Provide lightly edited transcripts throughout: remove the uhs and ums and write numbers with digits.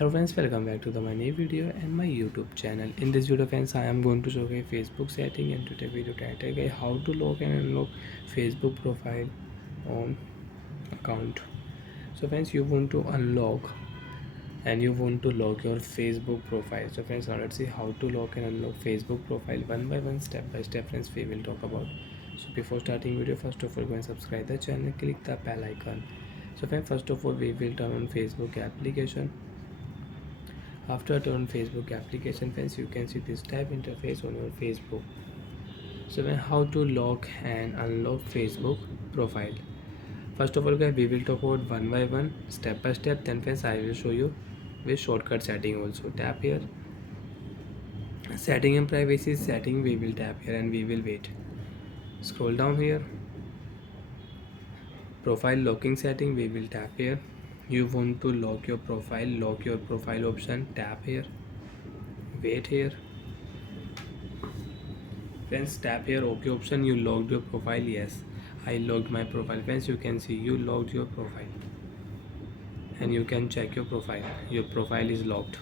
Hello friends, welcome back to my new video and my YouTube channel. In this video friends, I am going to show you Facebook setting and today video title है how to log and unlock Facebook profile on account. So friends, you want to unlock and you want to log your Facebook profile. So friends, now let's see how to log and unlock Facebook profile one by one, step by step friends we will talk about. So before starting video, first of all go and subscribe the channel, click the bell icon. So friends, first of all we will turn on Facebook application. After turn Facebook application friends, you can see this type interface on your Facebook. So then how to log and unlock Facebook profile. First of all guys, we will talk about one by one, step by step. Then friends, I will show you with shortcut setting also. Tap here, setting and privacy setting, we will tap here and we will wait. Scroll down here, profile locking setting, we will tap here. You want to lock your profile option, tap here, wait here. Friends, tap here OK option. You logged your profile. Yes, I logged my profile. Friends, you can see you logged your profile and you can check your profile. Your profile is logged,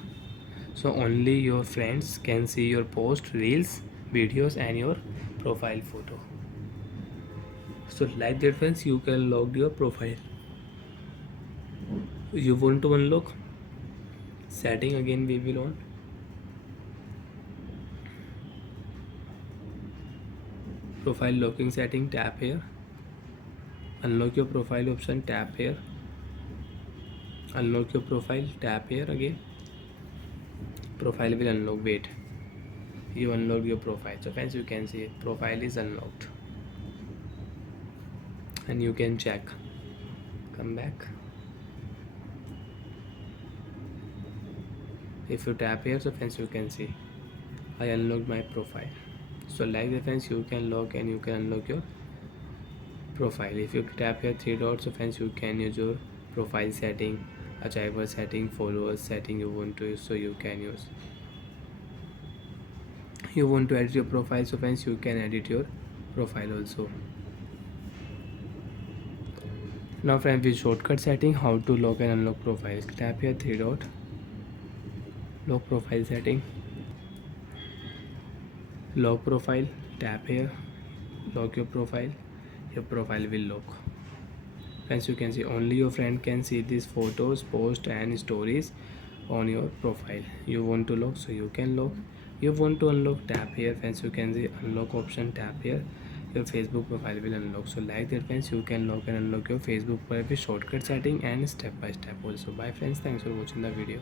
so only your friends can see your post, reels, videos and your profile photo. So like that friends, you can log your profile. You want to unlock setting, again we will on profile locking setting, tap here, unlock your profile option, tap here, unlock your profile, tap here again, profile will unlock. Wait, you unlock your profile. So friends, you can see profile is unlocked and you can check. Come back. If you tap here, so friends, you can see I unlocked my profile. So like that friends, you can log and you can unlock your profile. If you tap here three dots, so friends, you can use your profile setting, achiever setting, followers setting you want to use, so you can use. You want to edit your profile, so friends, you can edit your profile also. Now friends, with shortcut setting, how to log and unlock profile. Tap here three dot, lock profile setting, lock profile, tap here, lock your profile will lock. Friends, you can see only your friend can see these photos, posts and stories on your profile. You want to lock, so you can lock. You want to unlock, tap here. Friends, you can see unlock option, tap here, your Facebook profile will unlock. So like that friends, you can lock and unlock your Facebook profile with shortcut setting and step by step also. Bye friends, thanks for watching the video.